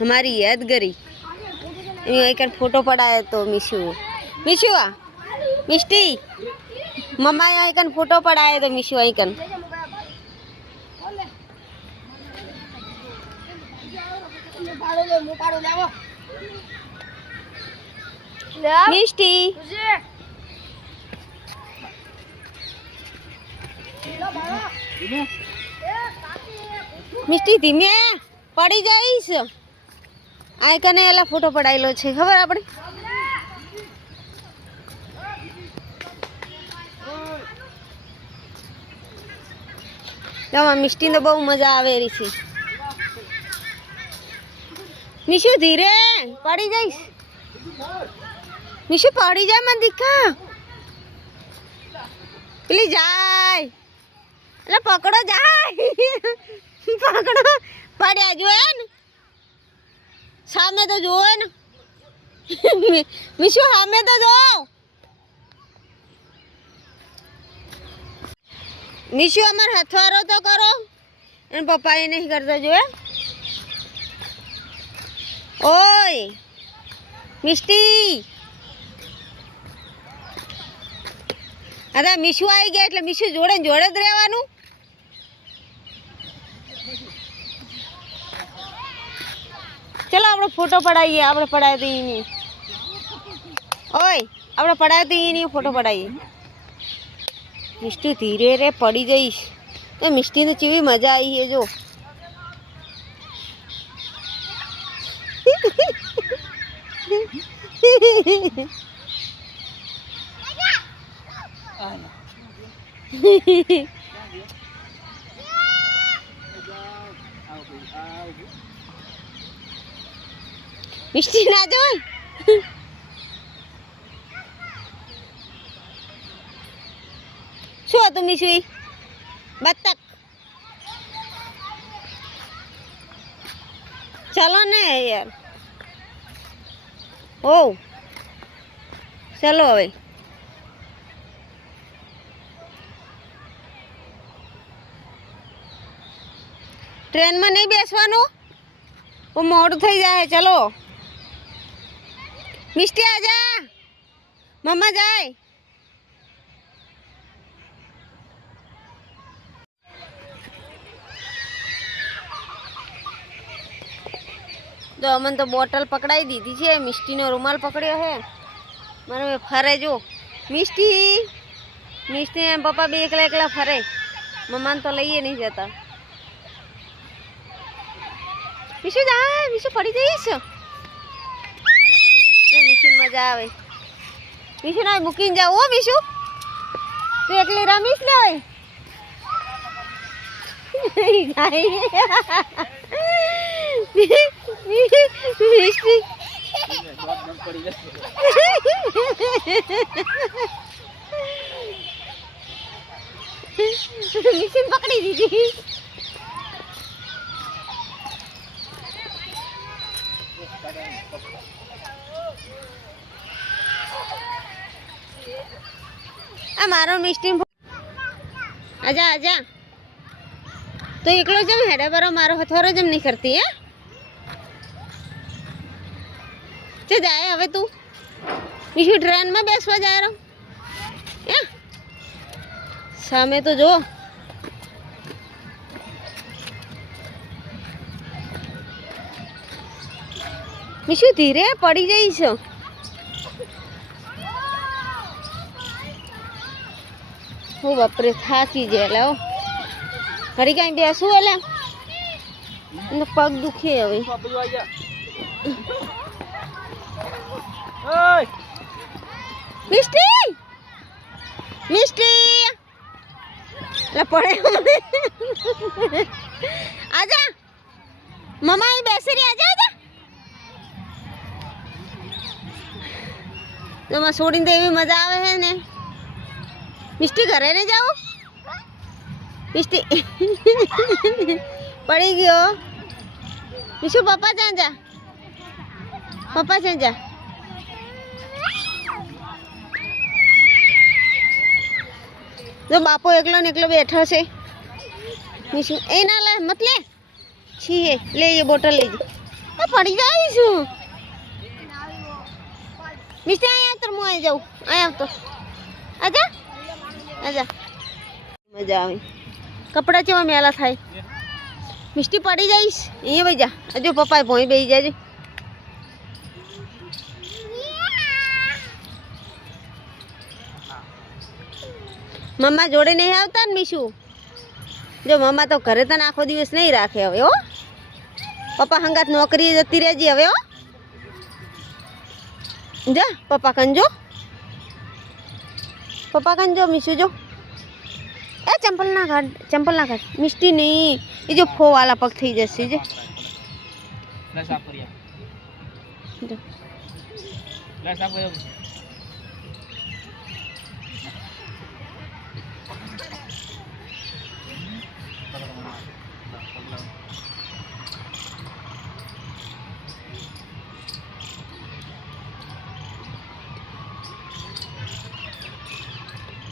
हमारी यादगारी एक फोटो पड़ाया तो मिशू मिशू मिष्टी मम्मा यहाँ एक फोटो पड़ाया तो मिशू आइकन मिष्टी मिष्टी धीमे पड़ी जाइस आइकने एला फोटो पड़ायेलो छे खबर आपणे तो मिष्टी ने बहु मजा आवे रही छे मिशू धीरे पड़ी जाइस मिशू पड़ी जाए मन दिखा पेली जाए अरे पकड़ो जाए पकड़ो पड़ा जोन सामे तो जोन मिशू सामे तो जो मिशू अमर हथवारो तो करो एन पप्पा ये नहीं करता जो है ओए मिष्टी अरे मिशू आई गया એટલે મિશુ જોડે જોડે જ રહેવાનું चलो આપણે ફોટો પડાઈએ આપણે પડાય તો ઈ ની ઓય આપણે પડાય તો ઈ ની ફોટો પડાઈએ મિષ્ટી ધીરે રે પડી જઈશ તો મિષ્ટી ને કેવી મજા આવી છે જો मिष्टी ना जो शू तुम मिशुई बत्तख चलो ने यार ओ चलो हवे ट्रेन में नहीं बेसवानु वो मोड़ थई जाए चलो मिष्टी आजा मम्मा जाए तो अमन तो बोतल पकड़ाई दी थी छे मिष्टी ने रुमाल पकड़ियो है मारे फरे जो मिष्टी मिष्टी ने पापा भी एकला एकला फरे मम्मा तो लईए नहीं जाता मिशू जाए मिशू पड़ी जाइस मिशू मजा आवे मिशू ना मुकीन जाओ ओ मिशू तू एकली रमीश ले मिष्टी मिशन पकड़ी दीदी मारो मिष्टी आजा आजा तो एकलो जम हेडे बरो मारो हथवारो जम नहीं करती है चे जाए हवे तू मिशू ट्रेन में बेसवा जा रहा या सामे तो जो मिशू धीरे पड़ी जाइस हो बापरे थाकी गेला घड़ी कहीं बेसू एला पग दुखे हवे मिष्टी मिष्टी ला पड़े आजा मम्मा ही बेसी रही आजा आजा तो मैं छोड़ी दे मजा आवे है ने मिष्टी घरे ने जाओ मिष्टी पड़ी गयो मिशू पापा जा जा पापा से जा जो बापो एकलो ने एकलो बैठो से मिशू ए ना ले मत ले છી હે લે એ બોટલ લેજે આ પડી જાઈશું મિસ્ટર અહીંયા તર હું આવી જાઉં અહીંયા આવતો આજા આજા મજા આવે કપડાં કેવા મેલા થાય મિસ્ટી પડી જઈશ અહીંયા ભાઈ જા હજુ પપ્પાએ ભોંય બેસી જાજો મમ્મા જોડે નહીં આવતા ને મીશુ જો મમ્મા તો ઘરે તને આખો દિવસ નહીં રાખે હવે હો પપ્પા હંગાત નોકરી જતી રહેજી હવે હો જા પપ્પા કંજો મીશુ જો એ ચંપલ ના કાઢ મિસ્ટી નહીં એ જો ફો વાલા પગ થઈ જશે જો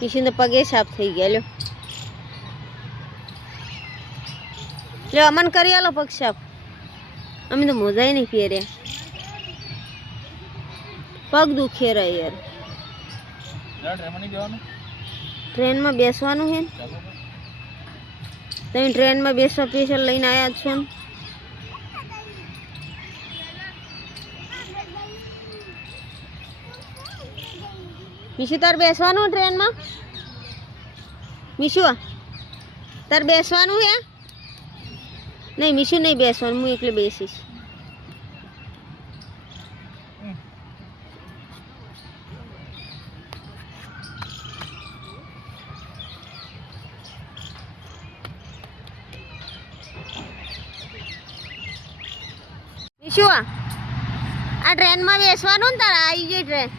કિશન તો પગે સાફ થઈ ગયા લ્યો અમન કરી આલો પગ સાફ અમે તો મોજાય નહીં પહેર્યા પગ દુખે રહે યાર ટ્રેનમાં બેસવાનું છે તમે ટ્રેનમાં બેસવા સ્પેશિયલ લઈને આવ્યા છો ને મીશુ તાર બેસવાનું ટ્રેનમાં મીશુ તાર બેસવાનું હે નહીં મીશુ નહીં બેસવાનું હું એકલે બેસીશ મીશુ આ ટ્રેનમાં બેસવાનું ને તારા આવી ગઈ ટ્રેન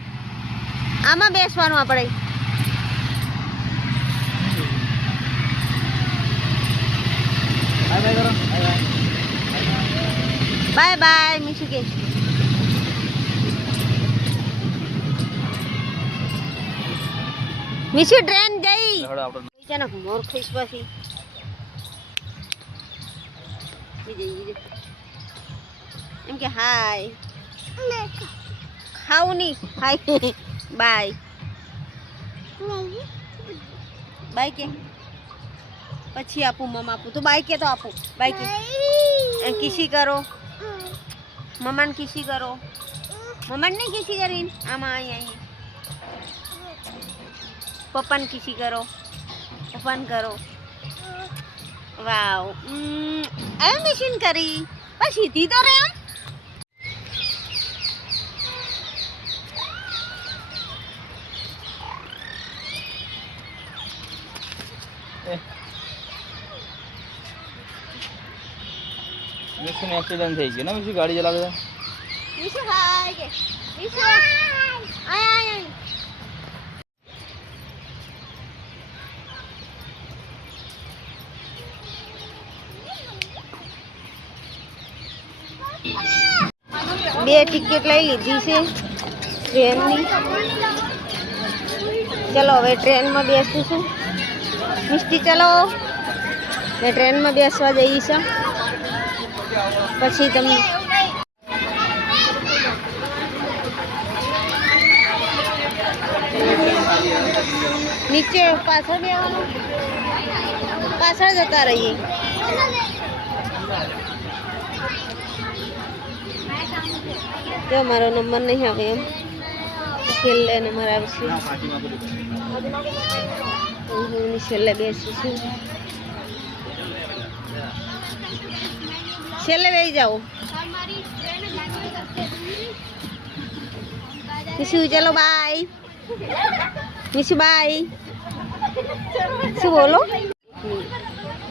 આમાં બેસવાનું આપણે બાય બાય મીશુ કે મીશુ ટ્રેન જઈ અચાનક મોર ખઈશ પછી એમ કે હાય ખાવું નહીં હાય બાય બાય કે પછી આપું મમ્મા આપું તો બાય કે તો આપું બાય કે કિસી કરો મમ્માને કિસી કરો મમ્માને નહીં કિસી કરીને આમાં અહીં પપ્પાને કિસી કરો પપ્પાને કરો વાવ એમ મશીન કરી બસ સીધી તો રે આમ મિશુ ને એક્સિડન્ટ થઈ ગયો ને મિશુ ગાડી ચલાવતા મિશુ હાય કે મિશુ આય બે ટિકિટ લઈ લીધી છે ટ્રેનની ચલો હવે ટ્રેનમાં બેસું છું મિસ્ટી ચલો મેં ટ્રેનમાં બેસવા જઈએ છે પછી તમે નીચે પાછળ બેવાનું પાછળ જતા રહીએ જો મારો નંબર નહીં આવે એમ છેલ્લે નંબર આવશે હું છેલ્લે બેસીશું છેલ્લે બેસી જાઓ મિશુ ચલો બાય મિશુ બાય શું બોલો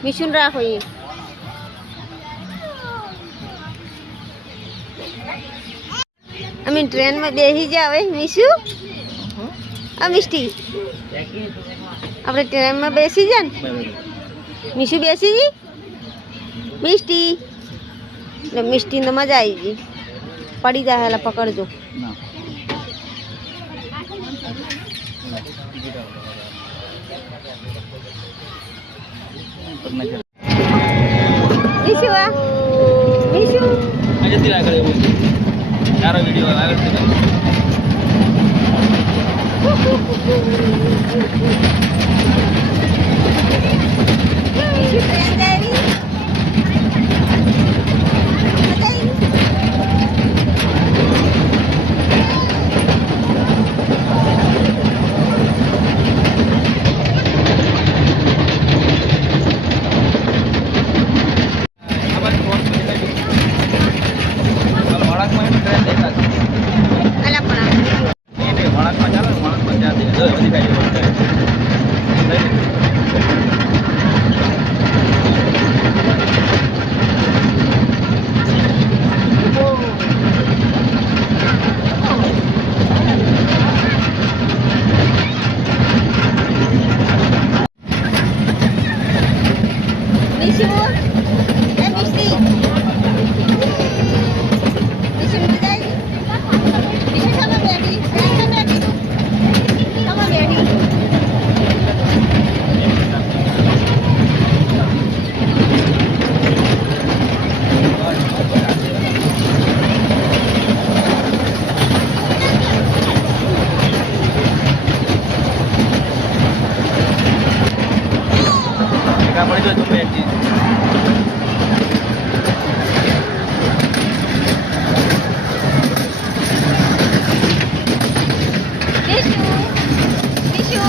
મિશુ રાખો એ અમે ટ્રેનમાં બેસી જાવ મિશુ આ મિસ્ટી આપણે ટ્રેનમાં બેસી જા ને મિશુ બેસી જી મિસ્ટી મિસ્ટી ને મજા આવી ગઈ પડી જાય એટલે પકડજો મિશુ મંદિર આગળ એવું છે. સારો વિડીયો આગળ છે. વળાંકમાં ટ્રેન દેખાશે. અલા પણ વળાંકમાં ચાલે ને વળાંકમાં ત્યાં બધી ગાડીઓ જાય. નિશુ એ મિસ્ટી નિશુ મજા આવી નિશુ sama બેઠી sama બેઠી આપણે જો તમે એક ચીજ નિશુ નિશુ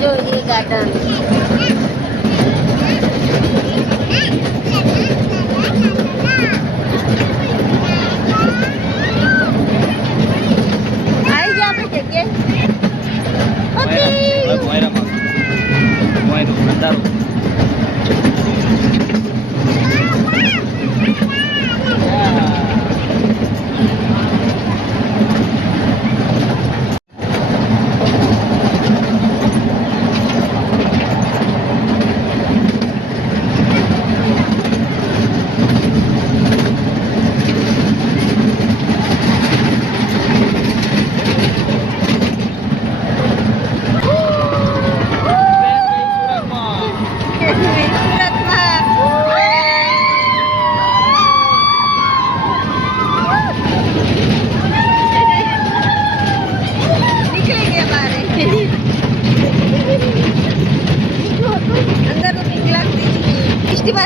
જો ये गार्डन आई जा આપણે જગ્યાએ ઓકે મોયરામાં અંધારું.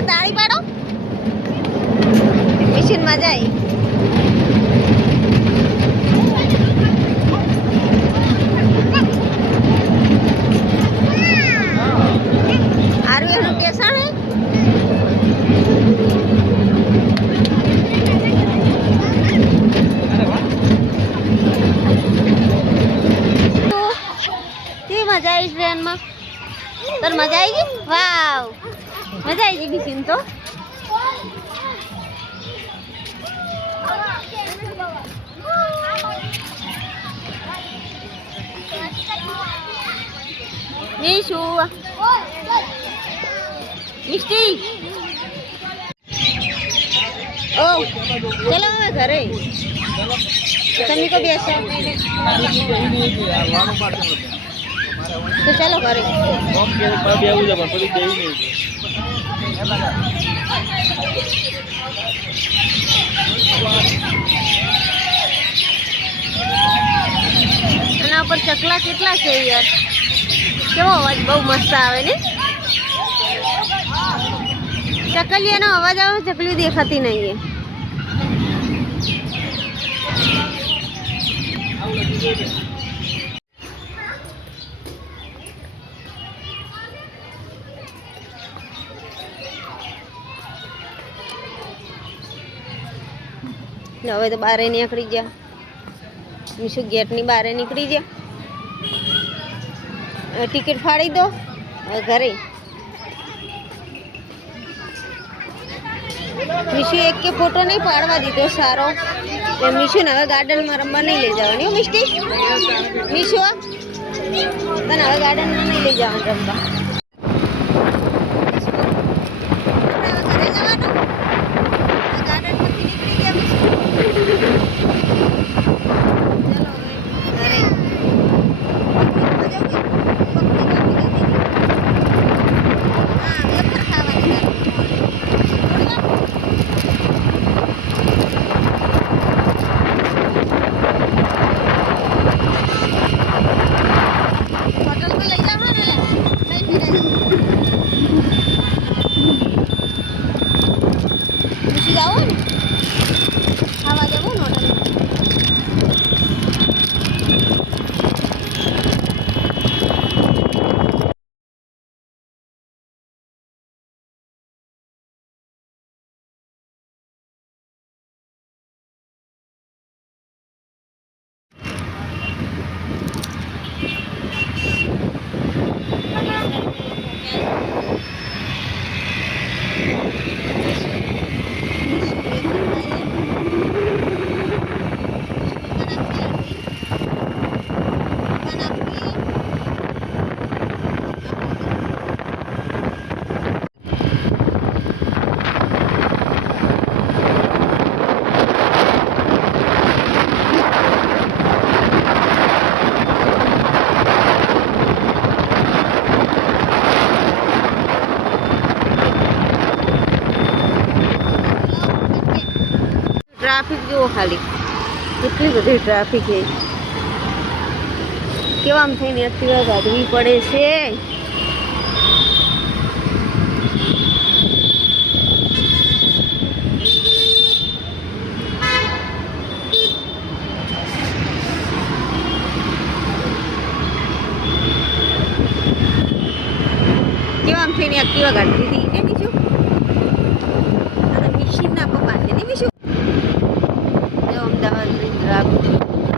તાળી પાડો મિશન માં જાય આરવે નું સ્ટેશન હે તે મજા આવી ટ્રેન માં તર મજા આવી ગઈ વાવ મજા આવી ગઈ બિસિન તો નિશુ મિસ્ટી ઓ ચલો હવે ઘરે તમે કો બેસો તો ચાલો ઘરે આના ઉપર ચકલા કેટલા છે યાર કેવો અવાજ બહુ મસ્ત આવે ને ચકલિયાનો અવાજ આવે ચકલી દેખાતી નહીં હવે તો બારે નીકળી ગયા શું ગેટની બારે નીકળી ગયા ટિકિટ ફાડી દો ઘરે મિશુ એક કે ફોટો નહીં પાડવા દીધો સારો તે મિશુને હવે ગાર્ડનમાં રમવા નહીં લઈ જવાની હો મિષ્ટી મિશુ તને હવે ગાર્ડનમાં નહીં લઈ જવાનું રમવા આપણે હવે ઘરે જવાનું ગાર્ડનમાંથી નીકળી ગયા મિશુ ચલો હવે ઘરે ખાવાની હોટલમાં લઈ જાવ ને લઈ પછી જાઓ ને ખાવા જવું ને હોટલમાં ટ્રાફિક જુઓ ખાલી કેટલી બધી ટ્રાફિક છે કેવા આમ થઈને એક્ટિવા કાઢવી પડે છે કેવા આમ થઈને એક્ટિવા કાઢવી હતી ને બીજું મશીનના પપ્પા છે ને બીજું અમદાવાદ ટ્રાફિક